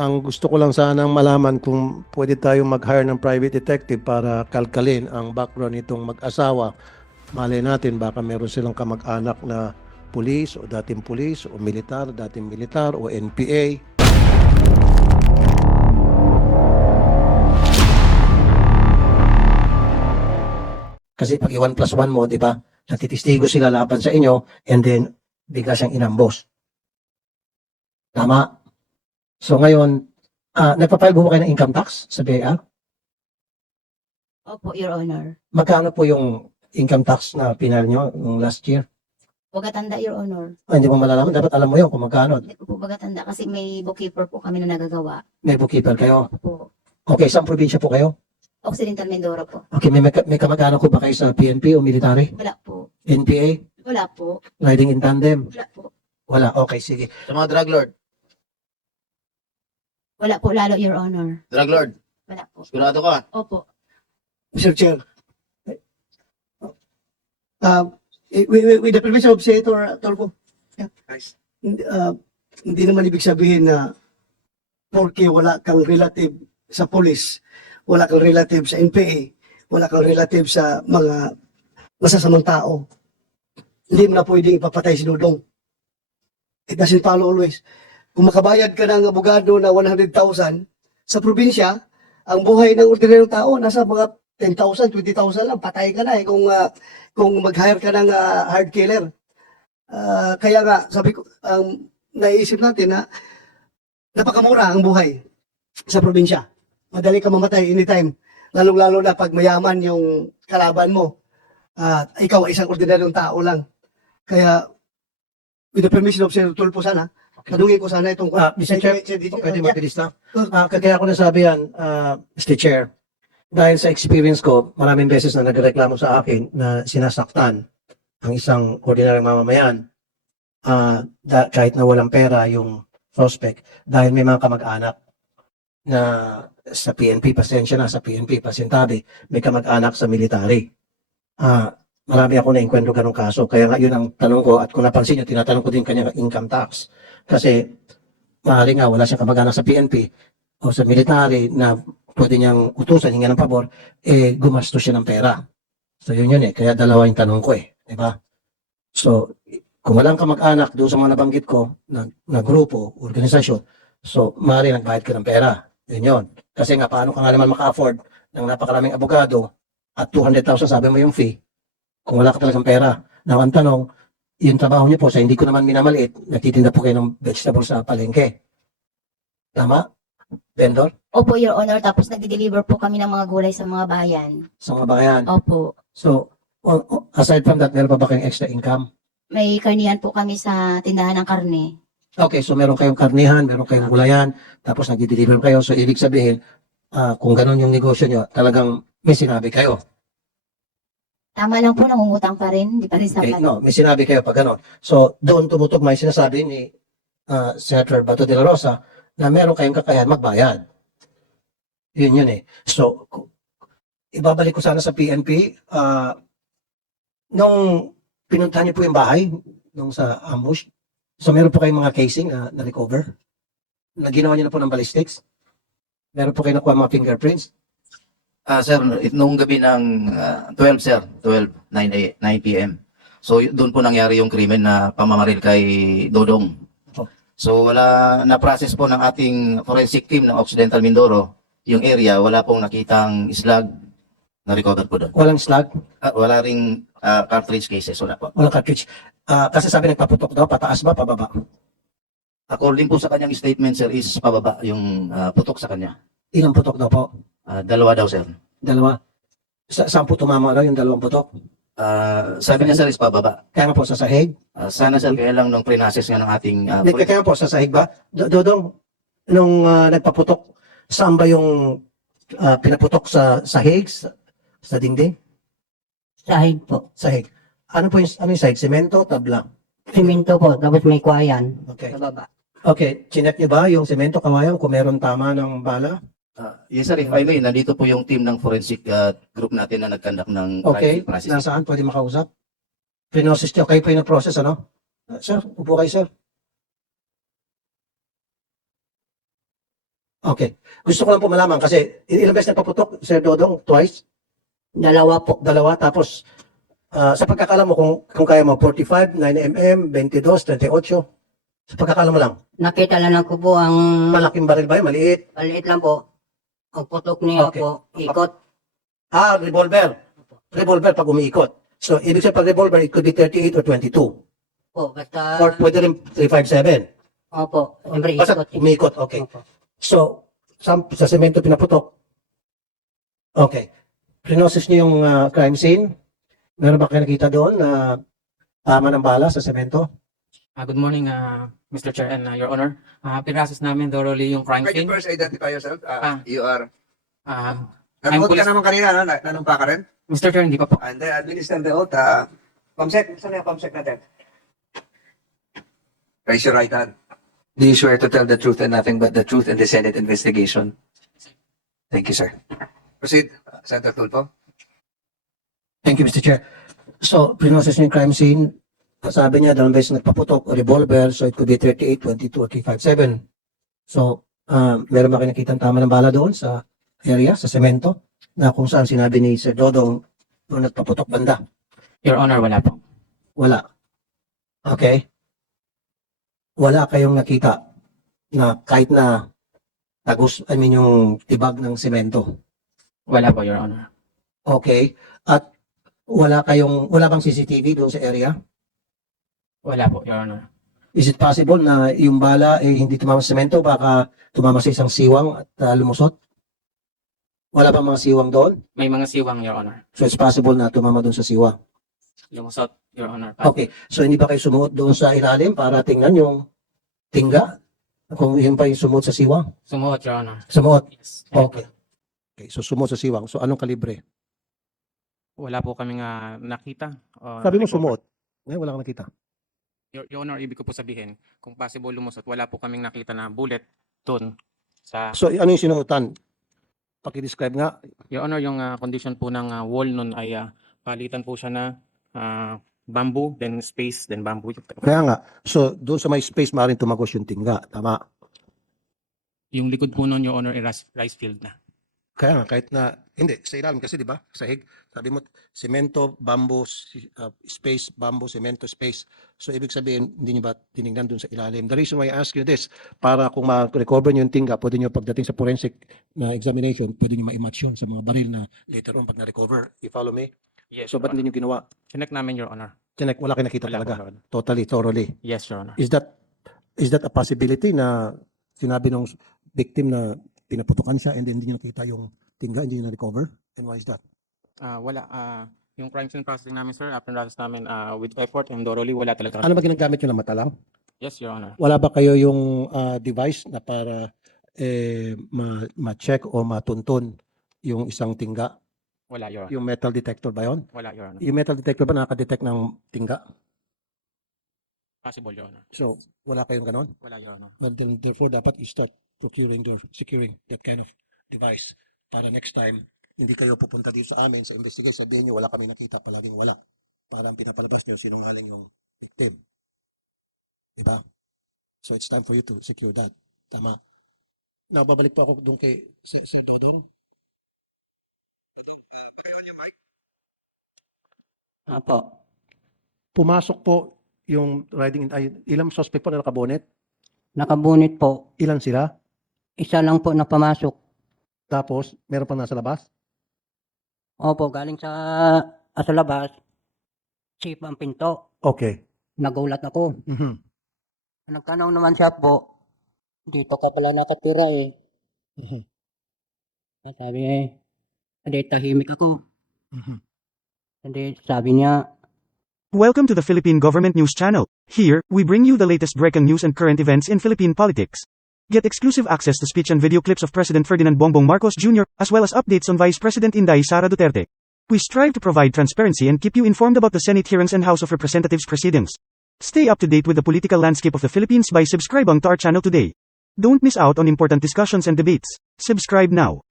Ang gusto ko lang sanang malaman kung pwede tayong mag-hire ng private detective para kalkalin ang background nitong mag-asawa. Malay natin baka meron silang kamag-anak na pulis o dating pulis o militar, dating militar o NPA. Kasi pag i-1 plus 1 mo, di ba, natitistigo sila laban sa inyo and then bigla siyang inambos. Tama? So ngayon, nagpa-file mo kayo ng income tax sa BIR? Opo, Your Honor. Magkano po yung income tax na pinal nyo nung last year? Bagatanda, Your Honor. Hindi mo malalaman. Dapat alam mo yun kung magkano. Hindi ko po bagatanda kasi may bookkeeper po kami na nagagawa. May bookkeeper kayo. Opo. Okay, saan probinsya po kayo? Occidental Mindoro po. Okay, may kamag-anak ko ba kayo sa PNP o military? Wala po. NPA? Wala po. Riding in tandem? Wala po. Wala. Okay, sige. Sa mga drug lord. Wala po lalo, Your Honor. Drug lord. Wala po. Sigurado ka. Opo. Mr. Chair, with the permission of Senator Tolpo, hindi naman ibig sabihin na porque wala kang relative sa police, wala kang relative sa NPA, wala kang relative sa mga masasamang tao, hindi mo na pwedeng ipapatay si Dudong. It doesn't follow always. Kung makabayad ka ng abogado na 100,000 sa probinsya, ang buhay ng ordinaryong tao nasa mga 10,000, 20,000 lang, patay ka na kung mag-hire ka ng hard killer. Kaya nga, sabi ko, naisip natin na napakamura ang buhay sa probinsya. Madali ka mamatay anytime. Lalong-lalo na pag mayaman yung kalaban mo. Ikaw ay isang ordinaryong tao lang. Kaya, with the permission of Senator Tulfo sana, tanungin ko sana itong... Mr. Chair, pwede mabilis na? Kaya ako nasabi yan, Mr. Chair, dahil sa experience ko, maraming beses na nagreklamo sa akin na sinasaktan ang isang ordinaryong mamamayan kahit na walang pera yung suspect dahil may mga kamag-anak na sa PNP, pasensya na sa PNP, pasintabi, may kamag-anak sa military. Marami ako na-enkwentro ganong kaso. Kaya nga yun ang tanong ko at kung napansin nyo, tinatanong ko din kanyang income tax. Kasi maaaring nga wala siyang kamag-anak sa PNP o sa military na pwede niyang utusan, hinga ng pabor, gumastos siya ng pera. So yun eh. Kaya dalawa yung tanong ko eh. Diba? So, kung walang kamag-anak doon sa mga nabanggit ko na grupo, organisasyon, so maaaring nagbayad ka ng pera. Yun yun. Kasi nga, paano ka nga naman maka-afford ng napakaraming abogado at 200,000 sabi mo yung fee kung wala ka talagang pera. Now, ang tanong, yung trabaho niyo po, sa hindi ko naman minamaliit, nagtitinda po kayo ng vegetables sa palengke. Tama? Vendor? Opo, Your Honor. Tapos nagde-deliver po kami ng mga gulay sa mga bayan. Sa mga bayan. Opo. So, aside from that, meron pa ba kayong extra income? May karnihan po kami sa tindahan ng karne. Okay, so meron kayong karnihan, meron kayong gulayan, tapos nag-deliver kayo. So, ibig sabihin, kung ganun yung negosyo nyo, talagang may sinabi kayo. Tama lang po, nangungutang pa rin. Hindi pa rin Okay, sapat. no, may sinabi kayo pag ganun. So, doon tumutugma yung sinasabi ni Senator Bato de la Rosa na meron kayong kakayahan magbayad. Yun eh. So, ibabalik ko sana sa PNP, nung pinuntahan niyo po yung bahay, nung sa ambush, so meron po kayong mga casing na recover? Na ginawa niyo na po ng ballistics? Meron po kayo nakuha mga fingerprints? Sir, nung gabi ng 12, sir. 12, 9 p.m. So, doon po nangyari yung krimen na pamamaril kay Dodong. Oh. So, wala na-process po ng ating forensic team ng Occidental Mindoro. Yung area, wala pong nakitang slug na recover po doon. Walang slug? Wala ring cartridge cases, wala po. Walang cartridge? Kasi sabi nagpaputok daw, pataas ba, pababa? According po sa kanyang statement, sir, is pababa yung putok sa kanya. Ilang putok daw po? Dalawa daw, sir. Dalawa? Saan po tumama daw yung dalawang putok? Sabi niya, sir, is pababa. Kaya nga po sa sahig? Sana, sir, kaya lang nung pre-process nga ng ating... Kaya po sa sahig ba? Dodong, nung nagpaputok, saan ba yung pinaputok sa sahig? Sa dingding? Sahig po. Sahig. Ano yung sahig? Semento, tabla? Simento po, tapos may kwayan Okay. sa baba. Okay, chinek niyo ba yung semento, kawayan, kung meron tama ng bala? Yes, sir, if I may, nandito po yung team ng forensic group natin na nagkandak ng Okay, processing. nasaan? Pwede makausap? Pinosis niyo, kayo po yung process, ano? Sir, upo kayo, sir. Okay. Gusto ko lang po malaman kasi ilang beses nagpaputok, Sir Dodong? Twice? Dalawa po. Dalawa? Tapos, sa pagkakala mo, kung kaya mo, 45, 9mm, 22, 38. Sa pagkakala mo lang. Nakita lang ko po ang Malaking baril ba yun? Maliit? maliit lang po. Ang putok niya Okay. po, ikot. Revolver. Revolver pag umiikot. So, ibig sabihin pag revolver, it could be 38 or 22. Po, basta, Or pwede rin 357. opo, siyempre Basta ikot. umiikot, okay. Opo. So, sa semento pinaputok. Okay. Prinosis niyo yung crime scene. Meron ba kayo nakita doon na tama ng bala sa semento? Good morning, Mr. Chair and Your Honor. Pinrasis namin thoroughly yung crime Can you scene. first identify yourself? You are... I'm Nanood ka police- naman kanina, no? Nanumpa ka rin? Mr. Chair, hindi pa po. And then, administer the oath. Comsec, saan yung Comsec natin? Raise your right hand. Do you swear to tell the truth and nothing but the truth in the Senate investigation? Thank you, sir. Proceed, Senator Tulfo. Thank you, Mr. Chair. So, prinosis niyo yung crime scene. Sabi niya, dalawang beses nagpaputok o revolver, so it could be 38, 22, or 357. So, meron ba kayo nakita tama ng bala doon sa area, sa semento, na kung saan sinabi ni Sir Dodong doon nagpaputok banda? Your Honor, wala po. Wala. Okay? Wala kayong nakita na kahit na yung tibag ng semento. Wala po, Your Honor. Okay? At wala bang CCTV doon sa area? Wala po, Your Honor. Is it possible na yung bala hindi tumama sa semento, baka tumama sa isang siwang at lumusot? Wala bang mga siwang doon? May mga siwang, Your Honor. So it's possible na tumama doon sa siwang. Lumusot, Your Honor. Okay. So hindi ba kayo sumuot doon sa ilalim para tingnan yung tingga? Kung yun pa yung sumuot sa siwang? Sumuot, Your Honor. Sumuot. Yes. Okay. Okay. So sumuot sa siwang. So anong kalibre? Wala po kaming nakita. Sabi mo sumuot. Ngayon wala kang nakita. Your Honor, ibig ko po sabihin, kung possible lumusot, wala po kaming nakita na bullet doon sa... So ano yung sinuotan? Paki-describe nga. Your Honor, yung condition po ng wall nun ay palitan po siya na bamboo, then space, then bamboo. Kaya nga. So doon sa may space maaaring tumagos yung tingga. Tama. Yung likod po nun, Your Honor, ay rice field na. Kaya nga, kahit na, hindi, sa ilalim kasi, di ba? Sahig, sabi mo, semento, bamboo, space, bamboo, semento, space. So, ibig sabihin, hindi nyo ba tinignan dun sa ilalim? The reason why I ask you this, para kung ma-recover nyo yung tingga, pwede nyo pagdating sa forensic na examination, pwede nyo ma-match yun sa mga baril na later on pag na-recover. You follow me? Yes, So, ba't hindi nyo ginawa? Chinek namin, Your Honor. Tinek, wala kayo nakita Wala po, talaga. Your Honor. Totally, thoroughly. Yes, Your Honor. Is that a possibility na sinabi ng victim na pinaputukan siya and then hindi nyo nakita yung tingga, hindi nyo na-recover? And why is that? Wala. Yung crime scene processing namin, sir, after process namin with effort and thoroughly, wala talaga. Ano ba ginagamit nyo na mata lang? Yes, Your Honor. Wala ba kayo yung device na para ma-check o matuntun yung isang tingga? Wala, Your Honor. Yung metal detector ba yun? Wala, Your Honor. Yung metal detector ba nakaka-detect ng tingga? Possible, Your Honor. So, wala kayong ganon? Wala, Your Honor. Well, then, therefore, dapat i-start securing that kind of device para next time, hindi kayo pupunta dito sa amin sa investigation, sabihin nyo, wala kami nakita, palaging wala. Para ang pinapalabas nyo, sinungaling yung victim. Diba? So, it's time for you to secure that. Tama. Now, babalik po ako doon kay Sir Dodon. Opo. Pumasok po yung ilang suspect po na nakabonet? Nakabunit po. Ilan sila? Isa lang po na pamasok. Tapos, meron pang nasa labas? Opo, galing sa labas. Safe ang pinto. Okay. Nagulat ako. Mhm. Nagtanong naman siya po, dito ka pala nakatira eh. Mhm. Sabi hindi, tahimik ako. Mhm. Hindi, sabi niya, Welcome to the Philippine Government News Channel. Here, we bring you the latest breaking news and current events in Philippine politics. Get exclusive access to speech and video clips of President Ferdinand Bongbong Marcos Jr., as well as updates on Vice President Inday Sara Duterte. We strive to provide transparency and keep you informed about the Senate hearings and House of Representatives proceedings. Stay up to date with the political landscape of the Philippines by subscribing to our channel today. Don't miss out on important discussions and debates. Subscribe now.